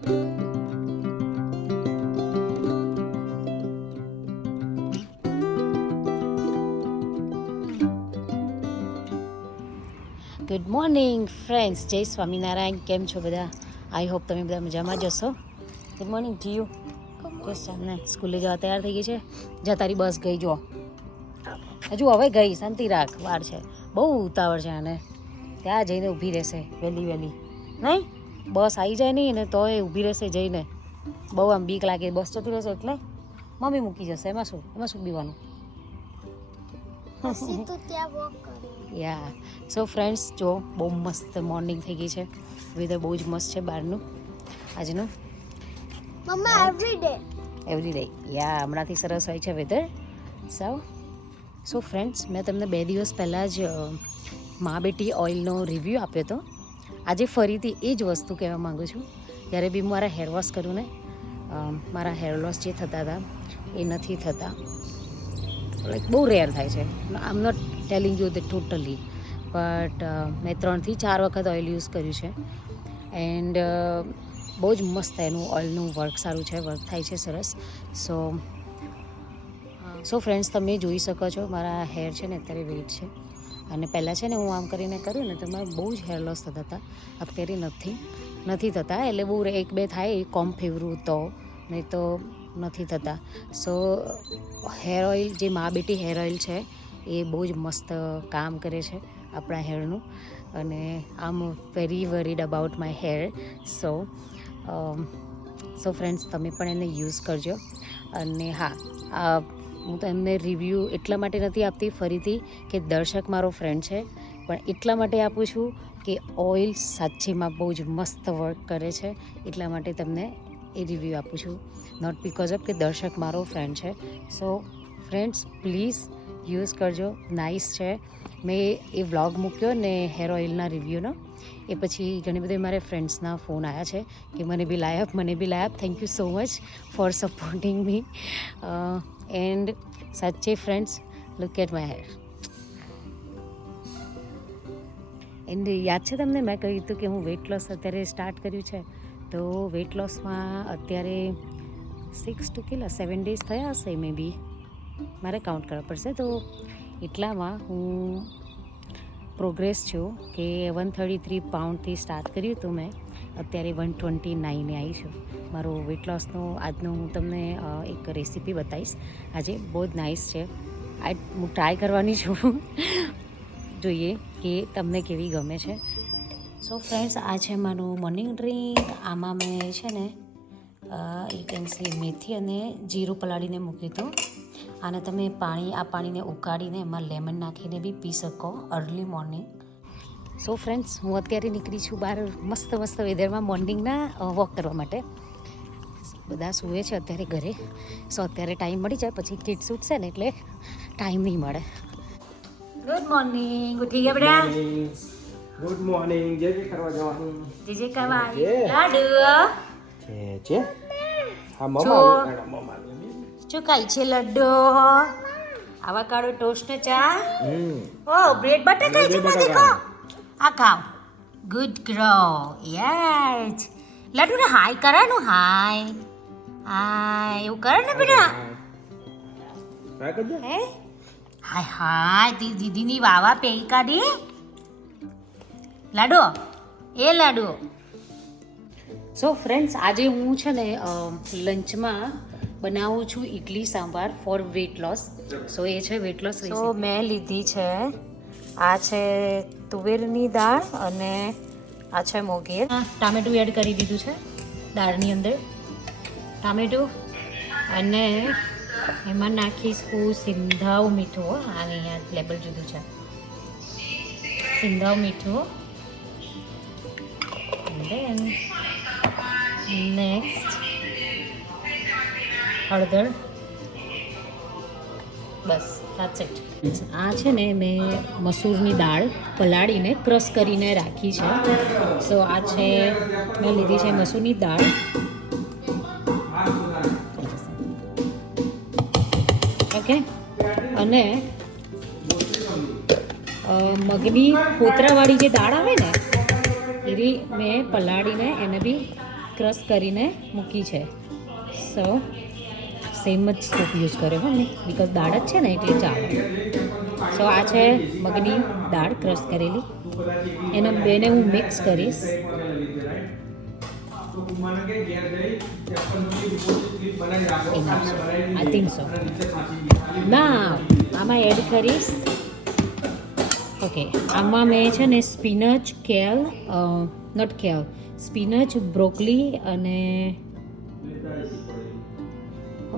Good morning friends, જય સ્વામિનારાયણ. કેમ છો બધા? આઈ હોપ તમે બધા મજામાં જ હશો. Good morning to you. ને સ્કૂલે જવા તૈયાર થઈ ગઈ છે. જા તારી બસ ગઈ જો. હજુ હવે ગઈ, શાંતિ રાખ, વાર છે. બહુ ઉતાવળ છે આને. ત્યાં જઈને ઊભી રહેશે વહેલી નહીં. બસ આવી જાય નહીં ને તોય ઊભી રહેશે જઈને. બહુ આમ બીક લાગે, બસ જતી રહેશે એટલે મમ્મી મૂકી જશે. એમાં શું બીવાનું. યા સો ફ્રેન્ડ્સ, જો બહુ મસ્ત મોર્નિંગ થઈ ગઈ છે. વેધર બહુ જ મસ્ત છે બહારનું આજનું. એવરી ડે યા હમણાંથી સરસ હોય છે વેધર. સો ફ્રેન્ડ્સ, મેં તમને 2 દિવસ પહેલાં જ મા બેટી ઓઇલનો રિવ્યૂ આપ્યો હતો. આજે ફરીથી એ જ વસ્તુ કહેવા માગું છું. જ્યારે બી મારા હેર વોશ કરું ને, મારા હેર લોસ જે થતા હતા એ નથી થતા. લાઈક બહુ રેર થાય છે. I am not telling you the totally, but મેં 3 થી 4 વખત ઓઇલ યુઝ કર્યું છે. એન્ડ બહુ જ મસ્ત એનું ઓઇલનું વર્ક સારું છે, વર્ક થાય છે સરસ. સો ફ્રેન્ડ્સ, તમે જોઈ શકો છો મારા હેર છે ને અત્યારે વેટ છે. અને પહેલાં છે ને હું આમ કરીને કર્યું ને તો મારે બહુ જ હેર લોસ થતા હતા. અત્યારે નથી થતા. એટલે બહુ 1-2 થાય કોમ ફેવરું તો, નહીં તો નથી થતા. સો હેર ઓઇલ, જે મા બેટી હેર ઓઇલ છે એ બહુ જ મસ્ત કામ કરે છે આપણા હેરનું. અને I am very worried about my hair. So friends, તમે પણ એને યુઝ કરજો. અને હા, હું તો એમને રિવ્યૂ એટલા માટે નથી આપતી ફરીથી કે દર્શક મારો ફ્રેન્ડ છે, પણ એટલા માટે આપું છું કે ઓઇલ સાચેમાં બહુ જ મસ્ત વર્ક કરે છે. એટલા માટે તમને એ રિવ્યૂ આપું છું, નોટ બિકોઝ ઓફ કે દર્શક મારો ફ્રેન્ડ છે. સો ફ્રેન્ડ્સ, પ્લીઝ યુઝ કરજો, નાઇસ છે. મેં એ વ્લોગ મૂક્યો ને હેર ઓઇલના રિવ્યૂનો, એ પછી ઘણી બધી મારે ફ્રેન્ડ્સના ફોન આવ્યા છે કે મને બી લાય આપ. Thank you so much for supporting me. And સાચે friends, look at my hair. And યાદ છે તમને મેં કહ્યું હતું કે હું વેઇટ લોસ અત્યારે સ્ટાર્ટ કર્યું છે. તો વેઇટ લોસમાં અત્યારે 7 ડેઝ થયા હશે મે બી, મારે કાઉન્ટ કરવા પડશે. તો એટલામાં હું પ્રોગ્રેસ છું કે 133 પાઉન્ડથી સ્ટાર્ટ કર્યું હતું મેં, અત્યારે 129 આવી છું. મારું વેઇટ લોસનું આજનું હું તમને એક રેસીપી બતાવીશ આજે. બહુ જ નાઇસ છે. હું ટ્રાય કરવાની છું. જોઈએ કે તમને કેવી ગમે છે. સો ફ્રેન્ડ્સ, આ છે મારું મોર્નિંગ ડ્રિંક. આમાં મેં છે ને યુ કેન સી મેથી અને જીરું પલાળીને મૂક્યું હતું. અને તમે પાણીને ઉકાળીને એમાં લેમન નાખીને બી પી શકો અર્લી મોર્નિંગ. સો ફ્રેન્ડ્સ, હું અત્યારે નીકળી છું બહાર મસ્ત વેધરમાં મોર્નિંગના વોક કરવા માટે. બધા સૂવે છે અત્યારે ઘરે. સો અત્યારે ટાઈમ મળી જાય, પછી કિડ્સ ઉઠશે ને એટલે ટાઈમ નહીં મળે. Good morning. ઉઠી ગયા બેટા? Good morning. જે કરવા જવાનું? જે કરવા લાડુ છે. હા મમ્મા શું ખાય છે લડ્ડુ? આવાકાડો ટોસ્ટ ચા. ઓ બ્રેડ બટર ખાય છે. દેખો આ ખાઓ. Good grow. યસ. લડ્ડુ ને હાય કરાનું. હાય એવું કરે ને બેટા. હે હાય દીદીની વાવા પેઈ કાઢી. લાડુ સો ફ્રેન્ડ્સ, આજે હું છે ને લંચમાં બનાવું છું idli sambar for weight loss. So એ છે વેટ લોસ. સો મેં લીધી છે, આ છે તુવેરની દાળ અને આ છે મોગેર. ટામેટું એડ કરી દીધું છે દાળની અંદર, ટામેટું. અને એમાં નાખીશું સિંધાવ મીઠું. આની અહીંયા લેબલ જુદું છે. સિંધાવ મીઠું. દેન નેક્સ્ટ હળદર. બસ that's it. આ છે ને મેં મસૂરની દાળ પલાળીને ક્રશ કરીને રાખી છે. સો આ છે મેં લીધી છે મસૂરની દાળ. ઓકે. અને મગની ફોતરાવાળી જે દાળ આવે ને એ મેં પલાળીને એને બી ક્રશ કરીને મૂકી છે. સો સેમ જ સ્કૂપ યુઝ કર્યો હોય ને, બિકોઝ દાળ જ છે ને એટલે ચાલે. સો આ છે મગની દાળ ક્રશ કરેલી, એના બેને હું મિક્સ કરીશ. I think so. ના આમાં એડ કરીશ. ઓકે, આમાં મેં છે ને સ્પિનચ, કેલ, નોટ કેલ, સ્પિનચ, બ્રોકલી અને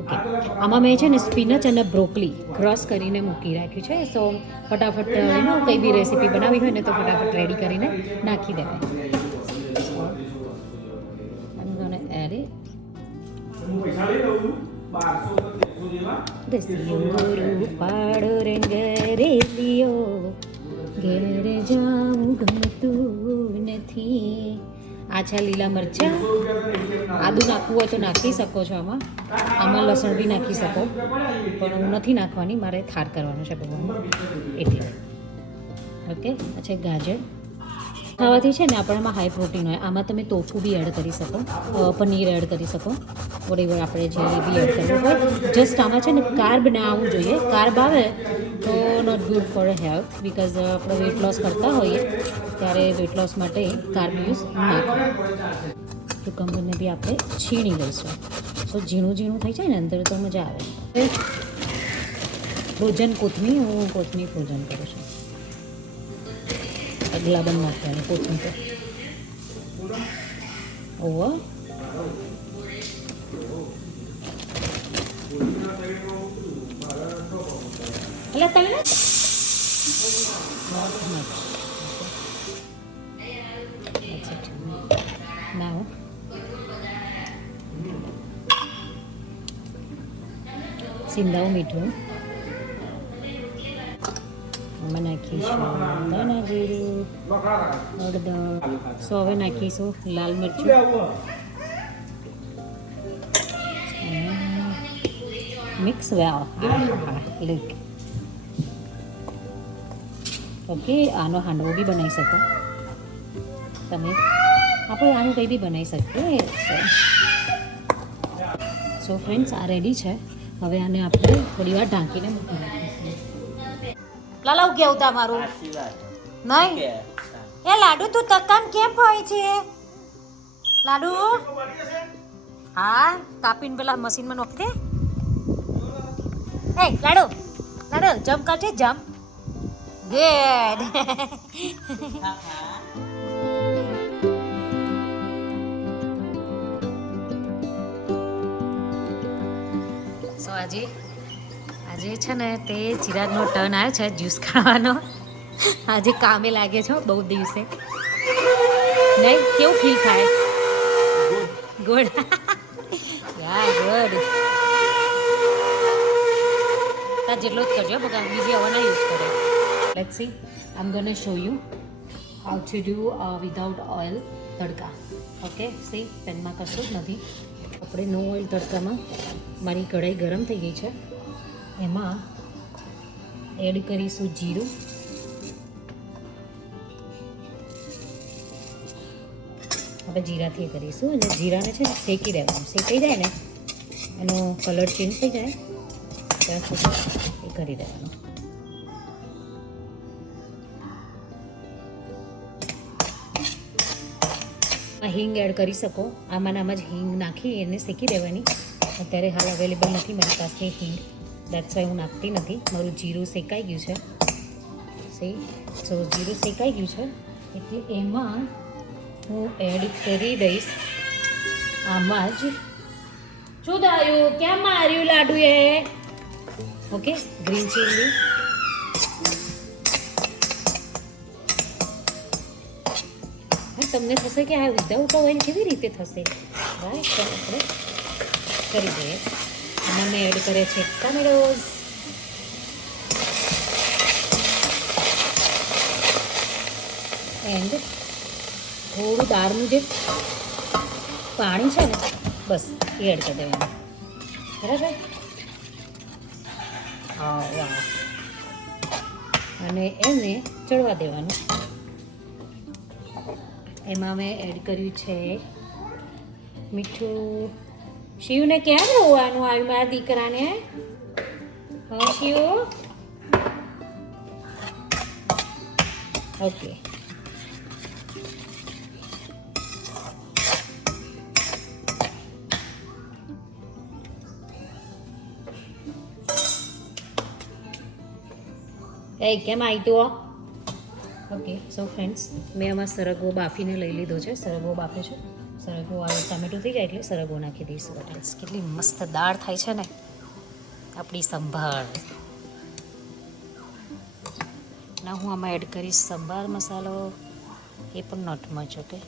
ઓકે આમાં મેં છે ને સ્પિનચ અને બ્રોકલી ક્રશ કરીને મૂકી રાખ્યું છે. સો ફટાફટ એનો કંઈ બી રેસીપી બનાવી હોય ને તો ફટાફટ રેડી કરીને નાખી દેવાય. Add it. પાડો રેંગરેલિયો ઘેર જાવું ગમતું નથી. આ છે લીલા મરચાં. આદું નાખવું હોય તો નાખી શકો છો. આમાં લસણ બી નાખી શકો, પણ હું નથી નાખવાની, મારે થાર કરવાનો છે ભગવાનનો એટલે. ઓકે, આ છે ગાજર. ખાવાથી છે ને આપણામાં હાઈ પ્રોટીન હોય. આમાં તમે ટોફુ બી એડ કરી શકો, પનીર એડ કરી શકો, વોટેવર આપણે જે બી એડ કરવું હોય. જસ્ટ આમાં છે ને કાર્બ ના આવવું જોઈએ. કાર્બ આવે તો not good for health, because આપણે વેટ લોસ કરતા હોઈએ ત્યારે વેટ લોસ માટે કાર્બ યુઝ ના કરો. ક્યુકમ્બરને બી આપણે છીણી લઈશું. સો ઝીણું ઝીણું થઈ જાય ને અંદર તો મજા આવે. ફ્રોઝન કોથમીર, હું કોથમીર ફ્રોઝન કરું છું. અગલા બંધ નાખવાની કોથમીર તો ઓવર. એટલે તમે નાવ સિંધાવું મીઠું આમાં નાખીશું, ધાણા જીરું, હળદર. સો હવે નાખીશું લાલ મરચું, મિક્સ વેલ. લુક. ઓકે, આનો હાંડવો બી બનાવી શકો તમે. આપણે આનું કંઈ બી બનાવી શકીએ. સો ફ્રેન્ડ્સ, આ રેડી છે. હવે આને આપણે થોડી વાર ઢાંકીને મૂકી નાખીશું. લાલા હું કેવું તમારું નહીં એ લાડુ તું તકાન કેમ હોય છે લાડુ? હા, કાપીને પેલા મશીનમાં નોખી દે. એ લાડુ લાડુ જમ્પ કરજે, જમ્પ. ગુડ. સો આજે છે ને તે ચિરાગનો ટર્ન આવ્યો છે જ્યુસ ખાવાનો. આજે કામે લાગે છે બહુ દિવસે. નહીં કેવું ફીલ થાય? ગુડ. યા ગુડ. તા જેટલો જ કરજો બગા, બીજી હવા ના યુઝ કરે. Let's see, I am gonna show you how to do without oil tadka. Okay, see પેનમાં કશું જ નથી. આપણે નો ઓઇલ તડકામાં મારી કઢાઈ ગરમ થઈ ગઈ છે. એમાં એડ કરીશું જીરું, આપણે જીરાથી કરીશું. અને જીરાને છે ને શેકી દેવાનું. શેકાઈ જાય ને એનો કલર ચેન્જ થઈ જાય ત્યાં સુધી એ કરી દેવાનું. હિંગ એડ કરી શકો. આમાં જ હિંગ નાખી એને શેકી દેવાની. અત્યારે હાલ અવેલેબલ નથી મારી પાસે હિંગ, દેટ્સ વાય હું નાખતી નથી. મારું જીરું શેકાઈ ગયું છે. સો જીરું શેકાઈ ગયું છે એટલે એમાં હું એડ કરી દઈશ આમાં જ. શું થયું? કેમ માર્યું લાડુએ? Okay, green chilli. તમને થશે કે આ વિધાઉટ ઓઇલ કેવી રીતે થશે? રાઈટ, તો આપણે કરી દઈએ. આમાં મેં એડ કરે છે ટમેટોઝ, એન્ડ થોડું દાળનું જે પાણી છે ને બસ એ એડ કરી દેવાનું. બરાબર? હા, વાહ. અને એને ચડવા દેવાનું. એમાં મેં એડ કર્યું છે મીઠું શિવને કેમ રોવાનું આવ્યું મારા દીકરાને? હા શિવ. ઓકે. એ કેમ આવી તો? ઓકે સો ફ્રેન્ડ્સ, મેં આમાં સરગવો બાફીને લઈ લીધો છે. સરગવો બાફે છે. સરગવો આવે ટમેટું થઈ જાય એટલે સરગવો નાખી દઈશું. ફ્રેન્ડ્સ કેટલી મસ્ત દાળ થાય છે ને આપણી સંભાર. ના હું આમાં એડ કરીશ સંભાર મસાલો, એ પણ not much. Okay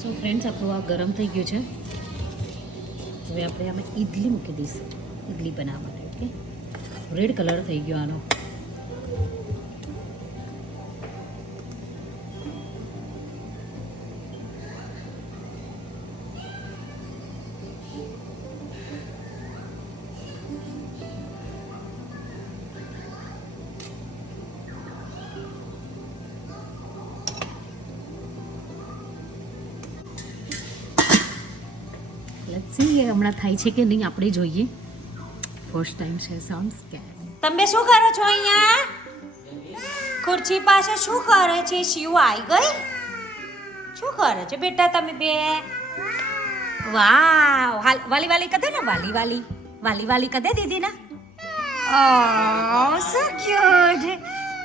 so friends, આપણું આ ગરમ થઈ ગયું છે. હવે આપણે આમાં ઈડલી મૂકી દઈશું. ઈડલી બનાવવાની. ઓકે, રેડ કલર થઈ ગયો આનો. લેટ્સ સી હમણાં થાય છે કે નહીં, આપણે જોઈએ. ફર્સ્ટ ટાઈમ છે સાઉન્ડ સ્કેન. તમે શું કરો છો અહીંયા? ખુરશી પાસે શું કરે છે? શિવ આવી ગઈ? શું કરે છે બેટા તમે બે? વાવ, વાલી વાલી કદે ને, વાલી વાલી વાલી વાલી કદે દીદી ના. ઓહ સો ક્यूट.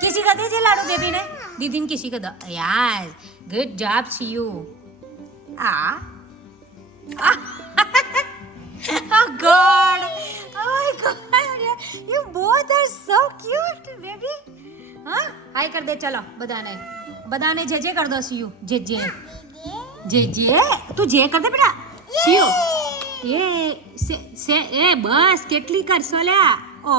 किसी कदे जे लाडू बेबी ने दीदी ने किसी कदा यार good job Shiv. Uh Oh God! Oh my God! You both are so cute, baby. हाँ, हाय कर दे चलो बदाने. बदाने जे कर दो शिव. जे तू जे कर दे बेटा. शिव. ये से ए बस કેટલી કરશો લ્યા. ઓ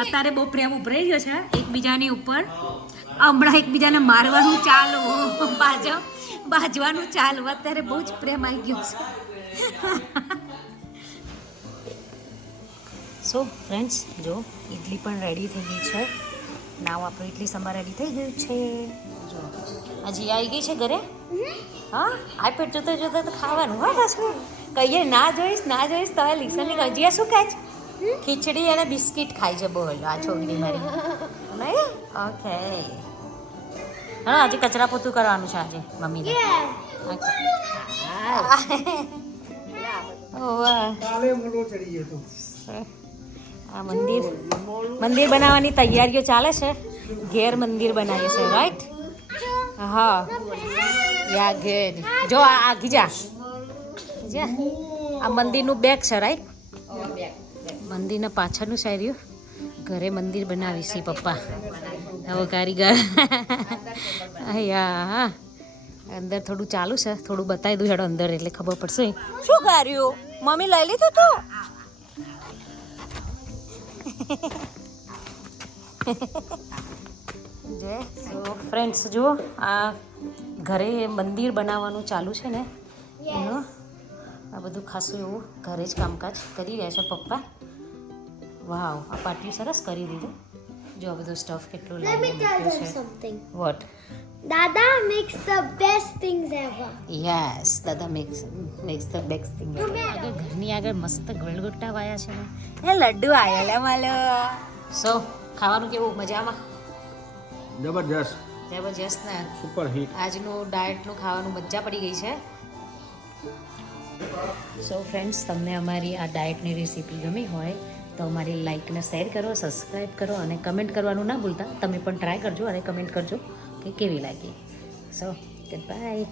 અત્યારે બહુ પ્રેમ ઉભરાઈ ગયો છે એકબીજાની ઉપર. હમણાં એકબીજાને મારવાનું ચાલુ, બાજવાનું ચાલુ. અત્યારે બહુ જ પ્રેમ આવી ગયો છે. સો ફ્રેન્ડ્સ, જો ઇડલી પણ રેડી થઈ ગઈ છે. નાવ આપણું ઇડલી સંભાર રેડી થઈ ગયું છે. જો હજી આવી ગઈ છે ઘરે. હા, આ પેટ જોતા જોતા તો ખાવાનું. હા પાછું કહીએ ના જોઈશ તો લીસનની ગજીયા શું ખાય છે? ખીચડી અને બિસ્કિટ ખાય છે. બોલ આ છોકરી મારી નહીં. ઓકે, હા આજે કચરા પોતું કરવાનું છે આજે મમ્મીને. આ મંદિર બનાવવાની તૈયારીઓ ચાલે છે. ઘેર મંદિર બનાવીએ છે, રાઈટ? હા યા ગુડ. જો આ ગીજા આ મંદિરનું બેક છે, રાઈટ? મંદિરના પાછળનું સાઈડ ઘરે મંદિર બનાવી છે પપ્પા. હવે કારીગર યા અંદર થોડું ચાલુ છે. થોડું બતાવી દઉં હેડો અંદર એટલે ખબર પડશે. શું કર્યું મમ્મી? લઈ લીધું તું? જે સો ફ્રેન્ડ્સ, જુઓ આ ઘરે મંદિર બનાવવાનું ચાલુ છે ને એનું આ બધું ખાસું એવું ઘરે જ કામકાજ કરી રહ્યા છે પપ્પા. વાવ, આ પાટિયું સરસ કરી દીધું. જો આ બધું સ્ટફ કેટલું લાગે છે. What? Dada makes the best things ever. Yes, Dada makes the best thing. આગળ ઘરની આગળ મસ્ત ગોળગોટા વાયા છે ને. એ લડ્ડુ આયા લે માલો. સો ખાવાનું કેવું? મજામાં? જબરજસ્ત ને સુપર હિટ. આજનું ડાયટનું ખાવાનું મજા પડી ગઈ છે. સો ફ્રેન્ડ્સ, તમને અમારી આ ડાયટની રેસીપી ગમી હોય તો અમારી લાઇકને શેર કરો, સબસ્ક્રાઈબ કરો અને કમેન્ટ કરવાનું ના ભૂલતા. તમે પણ ટ્રાય કરજો અને કમેન્ટ કરજો કે કેવી લાગી. સો ગુડ બાય.